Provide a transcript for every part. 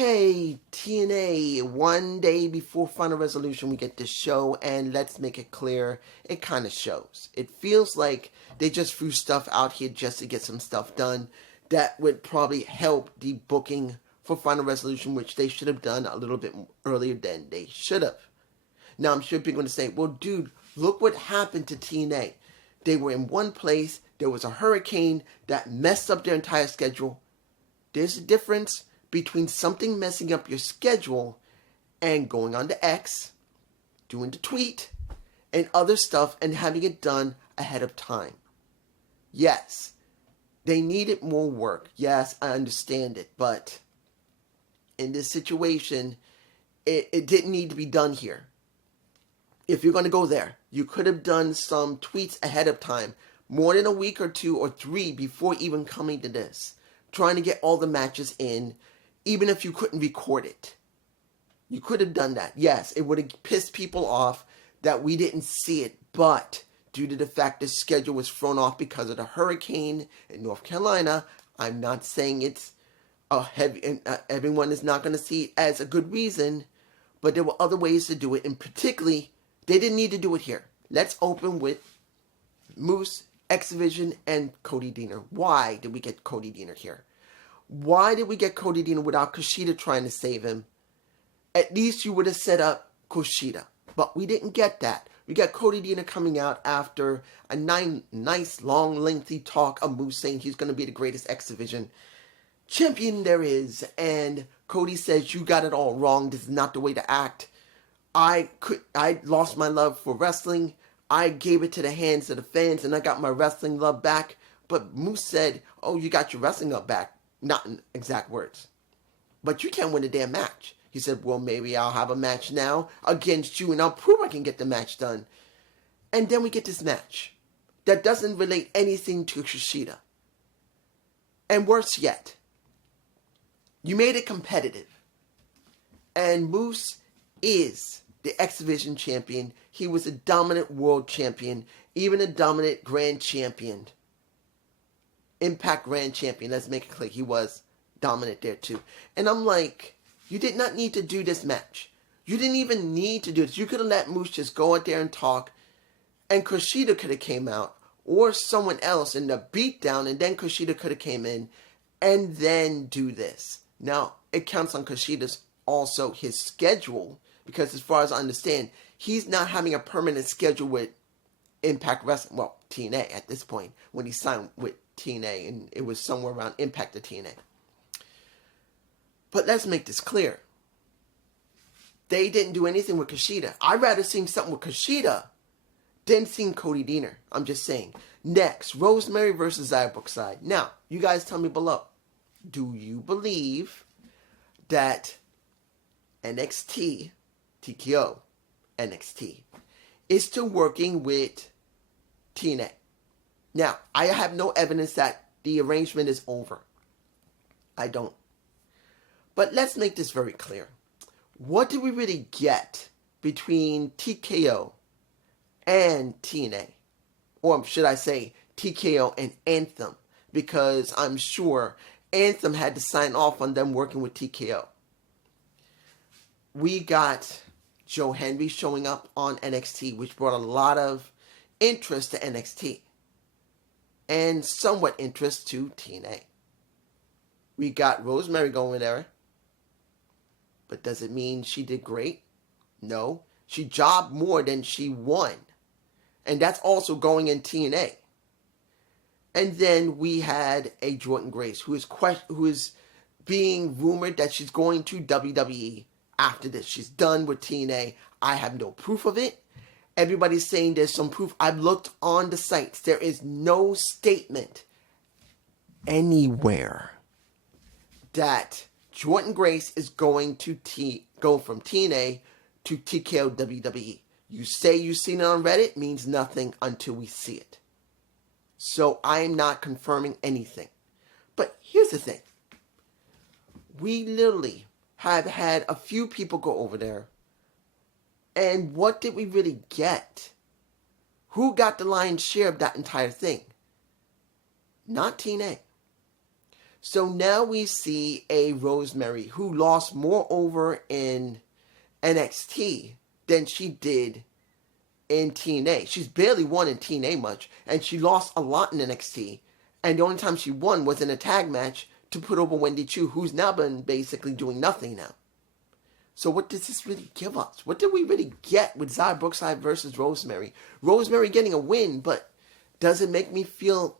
Okay, TNA, one day before Final Resolution, we get this show, and let's make it clear, it kind of shows. It feels like they just threw stuff out here just to get some stuff done that would probably help the booking for Final Resolution, which they should have done a little bit earlier than they should have. Now, I'm sure people are going to say, well, dude, look what happened to TNA. They were in one place, there was a hurricane that messed up their entire schedule. There's a difference between something messing up your schedule and going on to X, doing the tweet, and other stuff and having it done ahead of time. Yes, they needed more work. Yes, I understand it. But in this situation, it didn't need to be done here. If you're going to go there, you could have done some tweets ahead of time, more than a week or 2 or 3 before even coming to this, trying to get all the matches in, even if you couldn't record it. You could have done that. Yes, it would have pissed people off that we didn't see it, but due to the fact the schedule was thrown off because of the hurricane in North Carolina, I'm not saying it's a heavy, everyone is not going to see it as a good reason, but there were other ways to do it, and particularly, they didn't need to do it here. Let's open with Moose, X-Division, and Cody Deaner. Why did we get Cody Deaner here? Why did we get Cody Deaner without Kushida trying to save him? At least you would have set up Kushida. But we didn't get that. We got Cody Deaner coming out after a nice, long, lengthy talk of Moose saying he's going to be the greatest X-Division champion there is. And Cody says, you got it all wrong. This is not the way to act. I lost my love for wrestling. I gave it to the hands of the fans and I got my wrestling love back. But Moose said, oh, you got your wrestling love back. Not in exact words. But you can't win a damn match. He said, well, maybe I'll have a match now against you and I'll prove I can get the match done. And then we get this match that doesn't relate anything to Kushida. And worse yet, you made it competitive. And Moose is the X-Division champion. He was a dominant world champion, even a dominant grand champion. Impact Grand Champion, let's make it clear, he was dominant there too. And I'm like, you did not need to do this match. You didn't even need to do this. You could have let Moose just go out there and talk, and Kushida could have came out, or someone else in the beatdown, and then Kushida could have came in, and then do this. Now, it counts on Kushida's also his schedule, because as far as I understand, he's not having a permanent schedule with Impact Wrestling, well, TNA at this point, when he signed with TNA, and it was somewhere around Impact to TNA. But let's make this clear. They didn't do anything with Kushida. I'd rather seen something with Kushida than seen Cody Deaner. I'm just saying. Next, Rosemary versus Xia Brookside. Now, you guys tell me below. Do you believe that NXT, TKO, NXT, is still working with TNA? Now, I have no evidence that the arrangement is over. I don't. But let's make this very clear. What did we really get between TKO and TNA? Or should I say TKO and Anthem? Because I'm sure Anthem had to sign off on them working with TKO. We got Joe Henry showing up on NXT, which brought a lot of interest to NXT. And somewhat interest to TNA. We got Rosemary going there. But does it mean she did great? No. She jobbed more than she won. And that's also going in TNA. And then we had a Jordynne Grace who is being rumored that she's going to WWE after this. She's done with TNA. I have no proof of it. Everybody's saying there's some proof. I've looked on the sites. There is no statement anywhere that Jordynne Grace is going to go from TNA to TKO WWE. You say you've seen it on Reddit means nothing until we see it. So I'm not confirming anything. But here's the thing. We literally have had a few people go over there. And what did we really get? Who got the lion's share of that entire thing? Not TNA. So now we see a Rosemary who lost more over in NXT than she did in TNA. She's barely won in TNA much, and she lost a lot in NXT. And the only time she won was in a tag match to put over Wendy Chu, who's now been basically doing nothing now. So what does this really give us? What did we really get with Xia Brookside versus Rosemary? Rosemary getting a win, but does it make me feel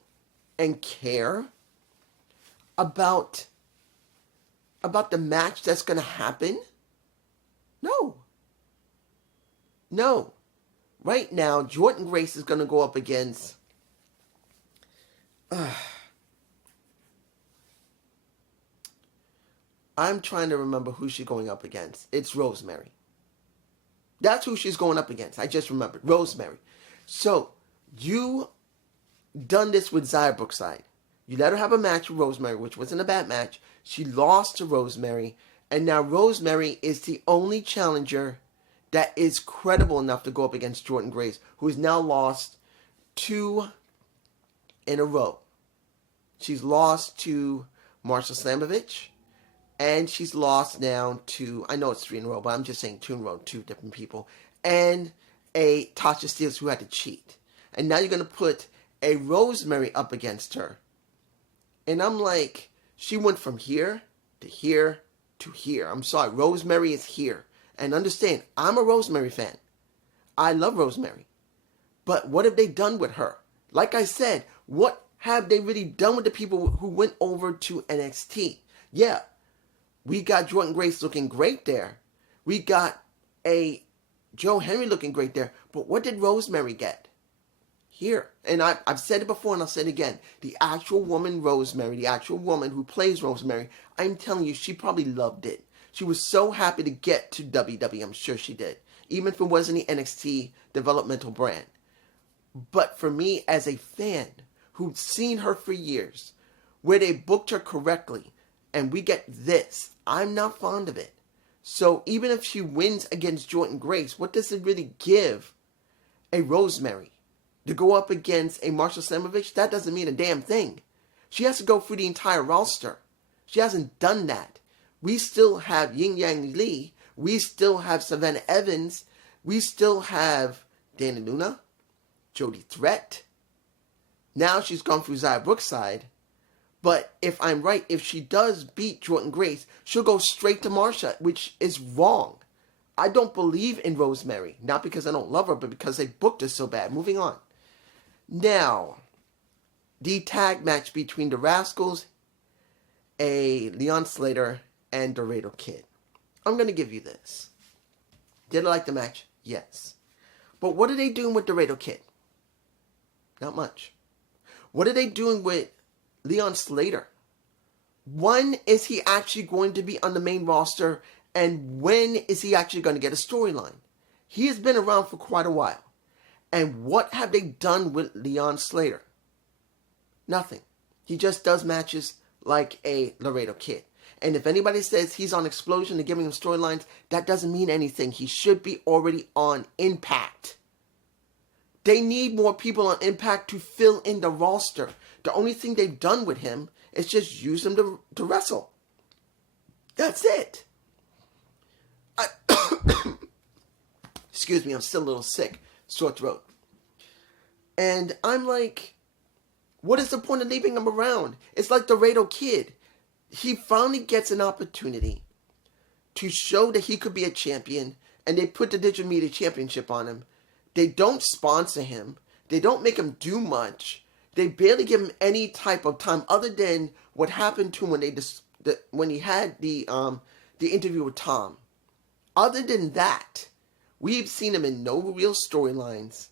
and care about the match that's going to happen? No. No. Right now, Jordan Grace is going to go up against... I'm trying to remember who she's going up against. It's Rosemary. That's who she's going up against. I just remembered. Rosemary. So, you done this with Xia Brookside. You let her have a match with Rosemary, which wasn't a bad match. She lost to Rosemary. And now Rosemary is the only challenger that is credible enough to go up against Jordan Grace, who has now lost 2 in a row. She's lost to Marsha Slamovich, and she's lost now to, I know it's 3 in a row, but I'm just saying 2 in a row, 2 different people, and a Tasha Steelz who had to cheat. And now you're going to put a Rosemary up against her. And I'm like, she went from here to here to here. I'm sorry, Rosemary is here. And understand, I'm a Rosemary fan. I love Rosemary. But what have they done with her? Like I said, what have they really done with the people who went over to NXT? Yeah, we got Jordan Grace looking great there. We got a Joe Henry looking great there. But what did Rosemary get? Here. And I've said it before and I'll say it again. The actual woman Rosemary, the actual woman who plays Rosemary, I'm telling you, she probably loved it. She was so happy to get to WWE, I'm sure she did. Even if it wasn't the NXT developmental brand. But for me, as a fan who'd seen her for years, where they booked her correctly, and we get this, I'm not fond of it. So even if she wins against Jordan Grace, what does it really give a Rosemary? To go up against a Marsha Slamovich, that doesn't mean a damn thing. She has to go through the entire roster. She hasn't done that. We still have Yin Yang Lee. We still have Savannah Evans. We still have Dana Luna, Jody Threat. Now she's gone through Xia Brookside. But if I'm right, if she does beat Jordan Grace, she'll go straight to Marsha, which is wrong. I don't believe in Rosemary. Not because I don't love her, but because they booked her so bad. Moving on. Now, the tag match between the Rascals, Leon Slater, and Dorado Kid. I'm going to give you this. Did I like the match? Yes. But what are they doing with Dorado Kid? Not much. What are they doing with Leon Slater? When is he actually going to be on the main roster, and when is he actually going to get a storyline? He has been around for quite a while. And what have they done with Leon Slater? Nothing. He just does matches like a Laredo Kid. And if anybody says he's on Explosion and giving him storylines, that doesn't mean anything. He should be already on Impact. They need more people on Impact to fill in the roster. The only thing they've done with him is just use him to wrestle. That's it. Excuse me, I'm still a little sick. Sore throat. And I'm like, what is the point of leaving him around? It's like the Dorado Kid. He finally gets an opportunity to show that he could be a champion, and they put the Digital Media Championship on him. They don't sponsor him. They don't make him do much. They barely give him any type of time other than what happened to him when he had the interview with Tom. Other than that, we've seen him in no real storylines.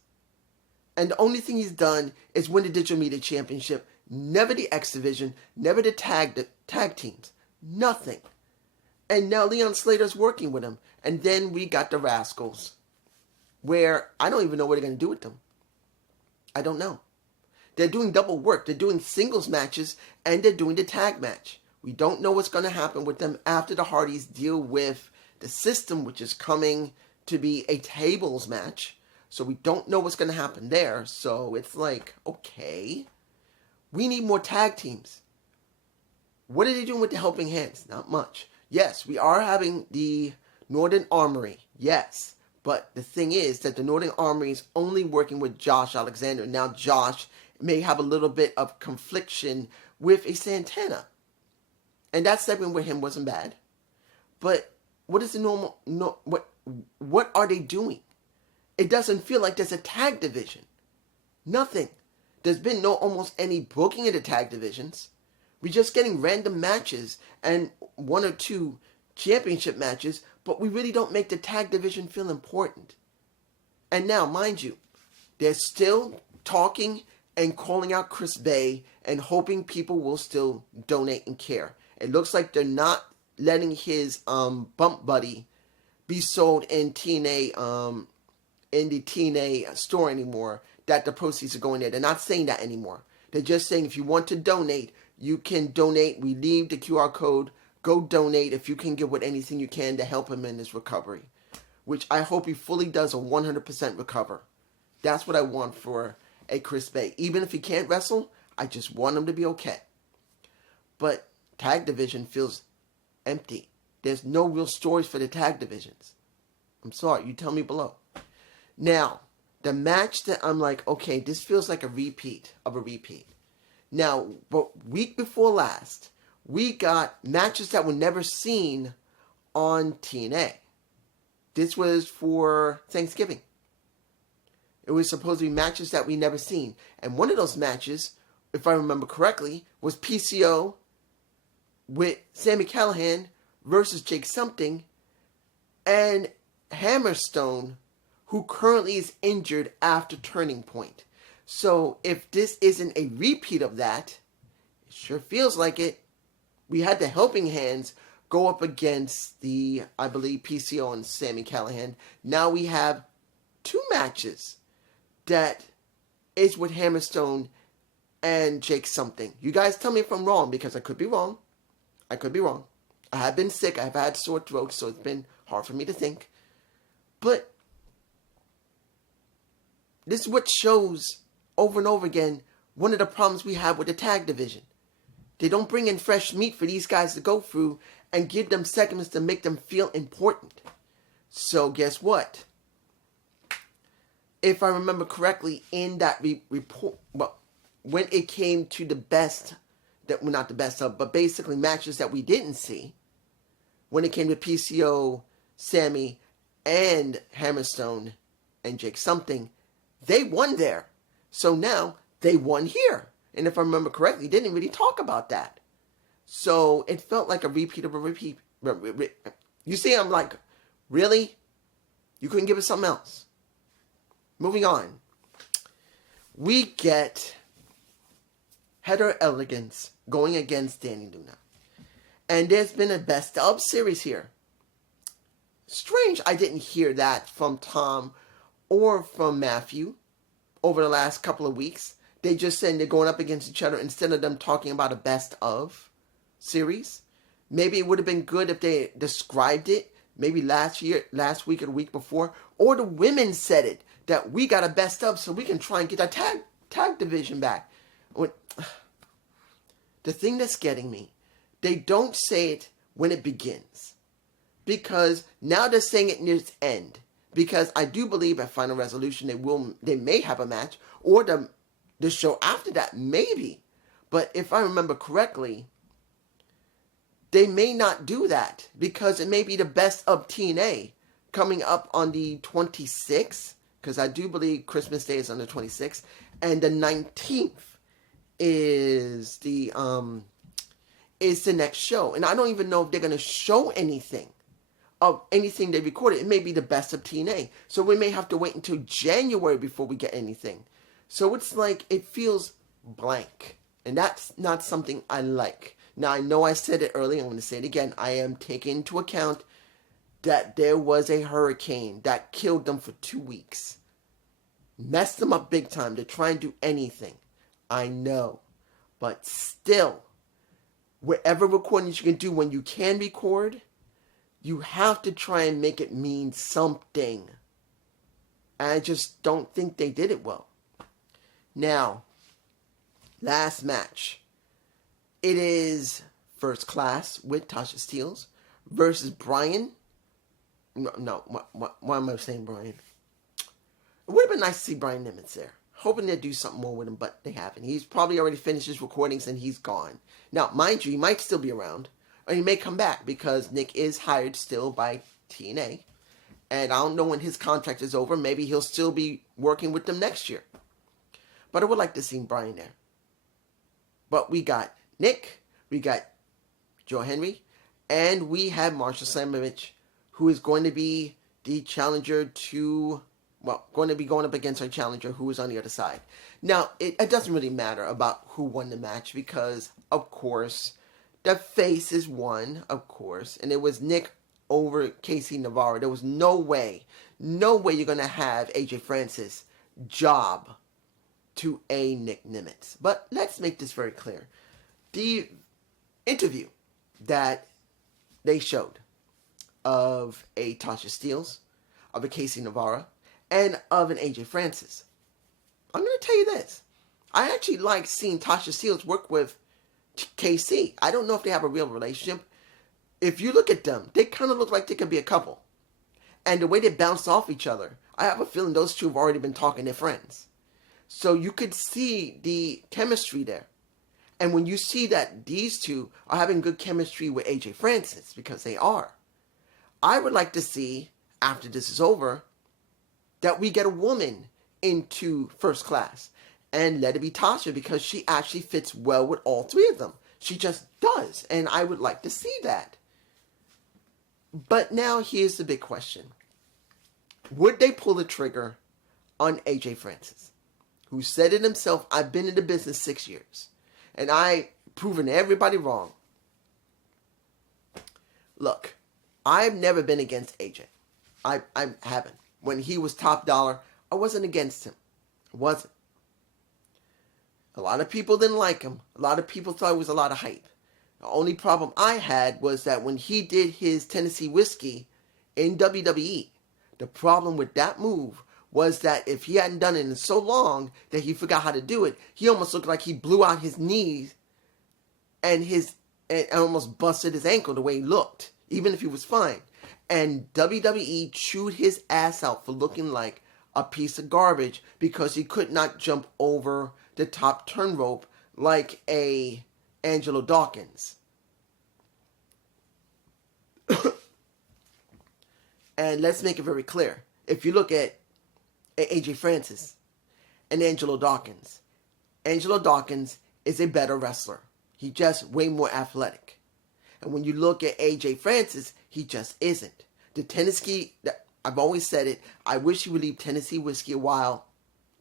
And the only thing he's done is win the Digital Media Championship. Never the X Division. Never the tag teams. Nothing. And now Leon Slater's working with him. And then we got the Rascals. Where I don't even know what they're going to do with them. I don't know. They're doing double work. They're doing singles matches. And they're doing the tag match. We don't know what's going to happen with them after the Hardys deal with the system, which is coming to be a tables match. So we don't know what's going to happen there. So it's like, okay, we need more tag teams. What are they doing with the helping hands? Not much. Yes, we are having the Northern Armory. Yes. But the thing is that the Northern Armory is only working with Josh Alexander. Now Josh may have a little bit of confliction with a Santana. And that segment with him wasn't bad. But what is the normal no what are they doing? It doesn't feel like there's a tag division. Nothing. There's been no almost any booking in the tag divisions. We're just getting random matches and one or two championship matches, but we really don't make the tag division feel important. And now, mind you, they're still talking and calling out Chris Bay and hoping people will still donate and care. It looks like they're not letting his bump buddy be sold in TNA in the TNA store anymore, that the proceeds are going there. They're not saying that anymore. They're just saying if you want to donate, you can donate. We leave the QR code. Go donate if you can give with anything you can to help him in his recovery, which I hope he fully does a 100% recover. That's what I want for a Chris Bay. Even if he can't wrestle, I just want him to be okay. But tag division feels empty. There's no real stories for the tag divisions. I'm sorry. You tell me below. Now, the match that I'm like, okay, this feels like a repeat of a repeat. Now, but week before last, we got matches that were never seen on TNA. This was for Thanksgiving. It was supposed to be matches that we never seen. And one of those matches, if I remember correctly, was PCO with Sami Callihan versus Jake Something and Hammerstone, who currently is injured after Turning Point. So if this isn't a repeat of that, it sure feels like it. We had the helping hands go up against the, I believe, PCO and Sami Callihan. Now we have two matches that is with Hammerstone and Jake Something. You guys tell me if I'm wrong, because I could be wrong. I could be wrong. I have been sick. I've had sore throat, so it's been hard for me to think. But this is what shows over and over again one of the problems we have with the tag division. They don't bring in fresh meat for these guys to go through and give them segments to make them feel important. So guess what? If I remember correctly, in that report, well, when it came to the best, that well, not the best of, but basically matches that we didn't see, when it came to PCO, Sammy, and Hammerstone, and Jake Something, they won there. So now they won here. And if I remember correctly, they didn't really talk about that. So it felt like a repeat of a repeat. You see, I'm like, really? You couldn't give us something else? Moving on. We get Heather Elegance going against Danny Luna. And there's been a best of series here. Strange I didn't hear that from Tom or from Matthew over the last couple of weeks. They just said they're going up against each other instead of them talking about a best of series. Maybe it would have been good if they described it, maybe last week or the week before. Or the women said it, that we got a best of so we can try and get our tag division back. The thing that's getting me, they don't say it when it begins. Because now they're saying it near its end. Because I do believe at Final Resolution they may have a match, or the show after that, maybe. But if I remember correctly, they may not do that, because it may be the best of TNA coming up on the 26th, because I do believe Christmas Day is on the 26th, and the 19th is the next show. And I don't even know if they're going to show anything of anything they recorded. It may be the best of TNA. So we may have to wait until January before we get anything. So it's like, it feels blank. And that's not something I like. Now, I know I said it earlier. I'm going to say it again. I am taking into account that there was a hurricane that killed them for 2 weeks. Messed them up big time to try and do anything. I know. But still, whatever recordings you can do when you can record, you have to try and make it mean something. And I just don't think they did it well. Now, last match. It is First Class with Tasha Steelz versus Brian. No, why am I saying Brian? It would have been nice to see Brian Nimitz there. Hoping they'd do something more with him, but they haven't. He's probably already finished his recordings and he's gone. Now, mind you, he might still be around, or he may come back because Nick is hired still by TNA. And I don't know when his contract is over. Maybe he'll still be working with them next year. But I would like to see Brian there. But we got Nick, we got Joe Henry, and we have Marshall Slamovich, who is going to be the challenger to, going to be going up against our challenger who is on the other side. Now, it doesn't really matter about who won the match because, of course, the faces won, of course, and it was Nick over Casey Navarro. There was no way you're going to have AJ Francis job to a Nick Nimitz. But let's make this very clear. The interview that they showed of a Tasha Steelz, of a Casey Navarro, and of an AJ Francis. I'm going to tell you this. I actually like seeing Tasha Steelz work with KC. I don't know if they have a real relationship. If you look at them, they kind of look like they could be a couple. And the way they bounce off each other, I have a feeling those two have already been talking, they're friends. So you could see the chemistry there. And when you see that these two are having good chemistry with AJ Francis, because they are, I would like to see, after this is over, that we get a woman into First Class. And let it be Tasha, because she actually fits well with all three of them. She just does. And I would like to see that. But now here's the big question. Would they pull the trigger on AJ Francis, who said it himself, I've been in the business 6 years, and I've proven everybody wrong. Look, I've never been against AJ. I haven't. When he was top dollar, I wasn't against him. I wasn't. A lot of people didn't like him. A lot of people thought it was a lot of hype. The only problem I had was that when he did his Tennessee Whiskey in WWE, the problem with that move was that if he hadn't done it in so long that he forgot how to do it, he almost looked like he blew out his knees and almost busted his ankle the way he looked, even if he was fine. And WWE chewed his ass out for looking like a piece of garbage because he could not jump over the top turn rope like a Angelo Dawkins. And let's make it very clear. If you look at AJ Francis and Angelo Dawkins is a better wrestler. He's just way more athletic. And when you look at AJ Francis, he just isn't. The Tennessee, I've always said it, I wish he would leave Tennessee Whiskey a while.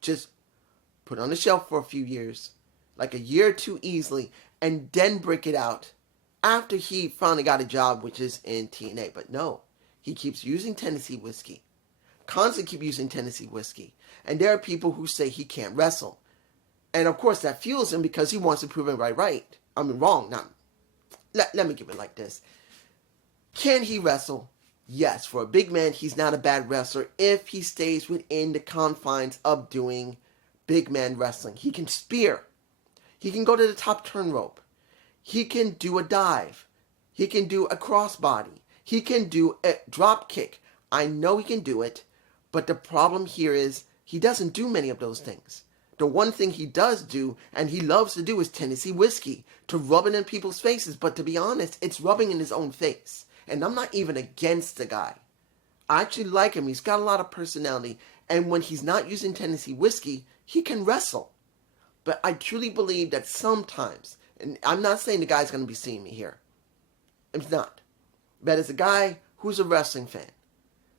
Just put it on the shelf for a few years, like a year or two easily, and then break it out after he finally got a job, which is in TNA. But no, he keeps using Tennessee Whiskey. Constantly keep using Tennessee Whiskey. And there are people who say he can't wrestle. And of course that fuels him because he wants to prove it right. I mean, wrong. Now, let me give it like this. Can he wrestle? Yes. For a big man, he's not a bad wrestler if he stays within the confines of doing big man wrestling. He can spear. He can go to the top turn rope. He can do a dive. He can do a crossbody. He can do a drop kick. I know he can do it, but the problem here is he doesn't do many of those things. The one thing he does do, and he loves to do, is Tennessee Whiskey, to rub it in people's faces. But to be honest, it's rubbing in his own face. And I'm not even against the guy. I actually like him. He's got a lot of personality. And when he's not using Tennessee Whiskey, he can wrestle. But I truly believe that sometimes, and I'm not saying the guy's going to be seeing me here. It's not. But as a guy who's a wrestling fan,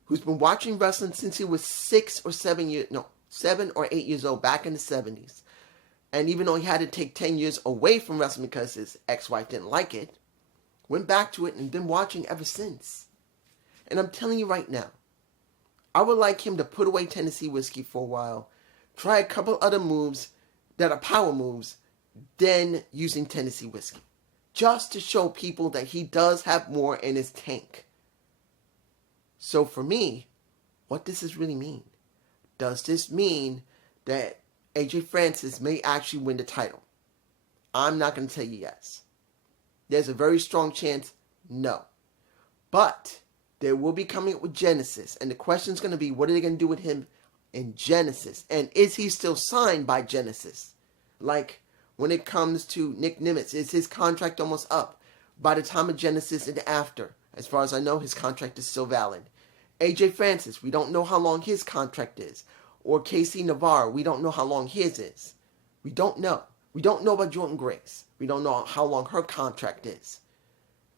who's been watching wrestling since he was 7 or 8 years old, back in the 70s. And even though he had to take 10 years away from wrestling because his ex-wife didn't like it, went back to it and been watching ever since. And I'm telling you right now, I would like him to put away Tennessee Whiskey for a while, try a couple other moves that are power moves, then using Tennessee Whiskey. Just to show people that he does have more in his tank. So for me, what does this really mean? Does this mean that AJ Francis may actually win the title? I'm not going to tell you yes. There's a very strong chance no. But they will be coming up with Genesis. And the question is going to be, what are they going to do with him in Genesis? And is he still signed by Genesis? Like, when it comes to Nick Nimitz, is his contract almost up? By the time of Genesis and after, as far as I know, his contract is still valid. AJ Francis, we don't know how long his contract is. Or Casey Navarro, we don't know how long his is. We don't know. We don't know about Jordan Grace. We don't know how long her contract is.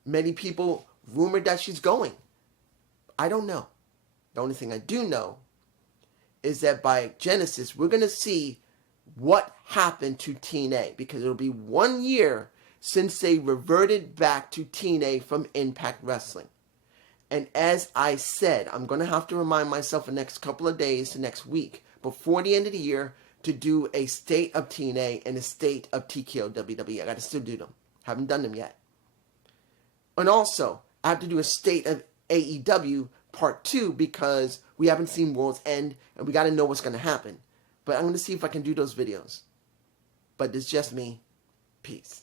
Many people rumored that she's going. I don't know. The only thing I do know is that by Genesis, we're going to see what happened to TNA, because it'll be 1 year since they reverted back to TNA from Impact Wrestling. And as I said, I'm going to have to remind myself the next couple of days, the next week, before the end of the year, to do a state of TNA and a state of TKO WWE. I got to still do them. Haven't done them yet. And also, I have to do a state of AEW part 2, because we haven't seen World's End and we got to know what's going to happen. But I'm going to see if I can do those videos. But it's just me. Peace.